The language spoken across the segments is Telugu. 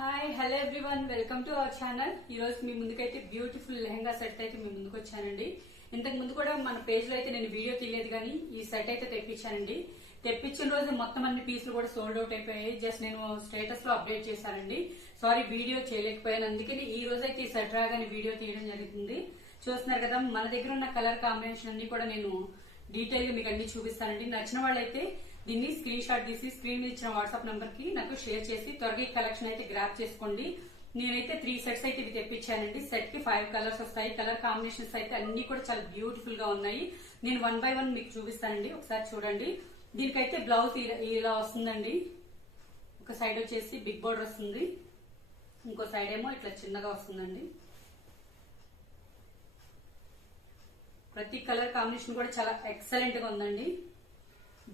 Hi hello everyone, welcome to our channel. ఈ రోజు మీ ముందుకైతే బ్యూటిఫుల్ లెహంగా సెట్ అయితే మీ ముందుకు వచ్చానండి. ఇంతకు ముందు కూడా మన పేజ్ లో అయితే నేను వీడియో తీయలేదు, కానీ ఈ సెట్ అయితే తెప్పించానండి. తెప్పించిన రోజు మొత్తం అన్ని పీసులు కూడా సోల్డ్ అవుట్ అయిపోయాయి. జస్ట్ నేను స్టేటస్ లో అప్డేట్ చేశానండి. సారీ, వీడియో చేయలేకపోయాను. అందుకని ఈ రోజు అయితే ఈ సెట్ రాగానే వీడియో తీయడం జరుగుతుంది. చూస్తున్నారు కదా, మన దగ్గర ఉన్న కలర్ కాంబినేషన్ అన్ని కూడా నేను డీటెయిల్ గా మీకు అన్ని చూపిస్తానండి. నచ్చిన వాళ్ళైతే దీన్ని స్క్రీన్ షాట్ తీసి స్క్రీన్ మీద ఇచ్చిన వాట్సాప్ నంబర్ కి నాకు షేర్ చేసి త్వరగా ఈ కలెక్షన్ అయితే గ్రాప్ చేసుకోండి. నేనైతే 3 సెట్స్ అయితే ఇవి తెప్పించానండి. సెట్ కి 5 కలర్స్ వస్తాయి. కలర్ కాంబినేషన్స్ అయితే అన్ని కూడా చాలా బ్యూటిఫుల్ గా ఉన్నాయి. నేను 1 by 1 మీకు చూపిస్తానండి, ఒకసారి చూడండి. దీనికైతే బ్లౌజ్ ఇలా వస్తుందండి. ఒక సైడ్ వచ్చేసి బిగ్ బోర్డర్ వస్తుంది, ఇంకో సైడ్ ఏమో ఇట్లా చిన్నగా వస్తుందండి. ప్రతి కలర్ కాంబినేషన్ కూడా చాలా ఎక్సలెంట్ గా ఉందండి.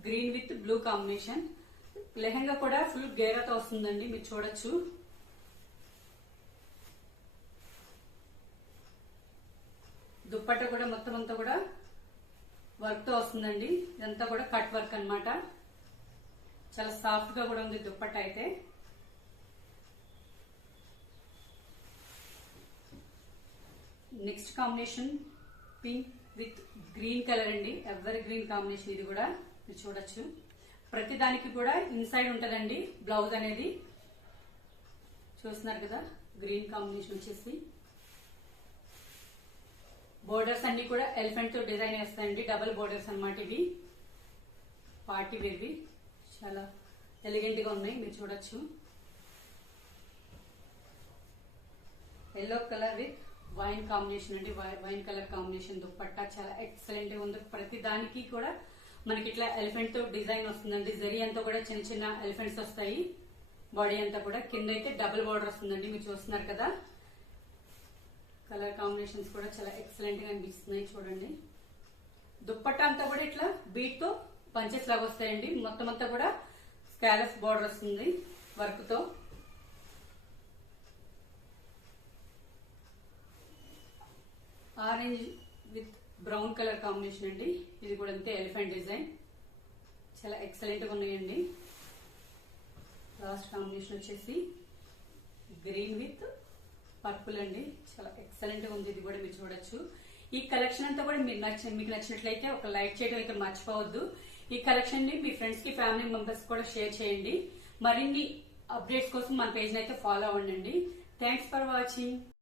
Green with blue combination. Lehenga కూడా ఫుల్ గేరాతో వస్తుందండి, మీరు చూడొచ్చు. దుప్పట్ట కూడా మొత్తం అంతా కూడా వర్క్ తో వస్తుందండి. ఇదంతా కూడా కట్ వర్క్ అన్నమాట. చాలా సాఫ్ట్ గా కూడా ఉంది దుప్పట్ట అయితే. Next combination pink with green colour అండి. ఎవర్ గ్రీన్ కాంబినేషన్ ఇది కూడా మీరు చూడొచ్చు. ప్రతి దానికి కూడా ఇన్సైడ్ ఉంటదండి బ్లౌజ్ అనేది. చూస్తున్నారు కదా, గ్రీన్ కాంబినేషన్ వచ్చేసి బోర్డర్స్ అన్ని కూడా ఎలిఫెంట్ తో డిజైన్ వేస్తాయండి. డబుల్ బోర్డర్స్ అన్నమాట ఇవి. పార్టీ వేర్వి చాలా ఎలిగెంట్ గా ఉన్నాయి, మీరు చూడొచ్చు. Yellow colour with wine combination అండి. వైన్ కలర్ కాంబినేషన్ దుప్పట్టా చాలా ఎక్సలెంట్ గా ఉంది. ప్రతి దానికి కూడా మనకి ఇట్లా ఎలిఫెంట్ తో డిజైన్ వస్తుందండి. జరీ అంతా కూడా చిన్న చిన్న ఎలిఫెంట్స్ వస్తాయి. బాడీ అంతా కూడా కింద అయితే డబుల్ బార్డర్ వస్తుందండి, మీరు చూస్తున్నారు కదా. కలర్ కాంబినేషన్స్ కూడా చాలా ఎక్సలెంట్ గా అనిపిస్తున్నాయి, చూడండి. దుప్పట్టా అంతా కూడా ఇట్లా బీట్ తో పంచెస్ లాగా వస్తాయండి. మొత్తం అంతా కూడా స్కాలప్స్ బార్డర్ వస్తుంది వర్క్ తో. Orange with brown colour combination అండి. ఇది కూడా అంతే ఎలిఫెంట్ డిజైన్. చాలా ఎక్సలెంట్ గా ఉన్నాయండి. లాస్ట్ కాంబినేషన్ వచ్చేసి గ్రీన్ విత్ పర్పుల్ అండి. చాలా ఎక్సలెంట్ గా ఉంది ఇది కూడా, మీరు చూడొచ్చు. ఈ కలెక్షన్ అంతా కూడా మీకు నచ్చినట్లయితే ఒక లైక్ చేయడం అయితే మర్చిపోవద్దు. ఈ కలెక్షన్ ని మీ ఫ్రెండ్స్ కి, ఫ్యామిలీ మెంబర్స్ కూడా షేర్ చేయండి. మరిన్ని అప్డేట్స్ కోసం మన పేజ్ అయితే ఫాలో అవ్వండి. Thanks for watching.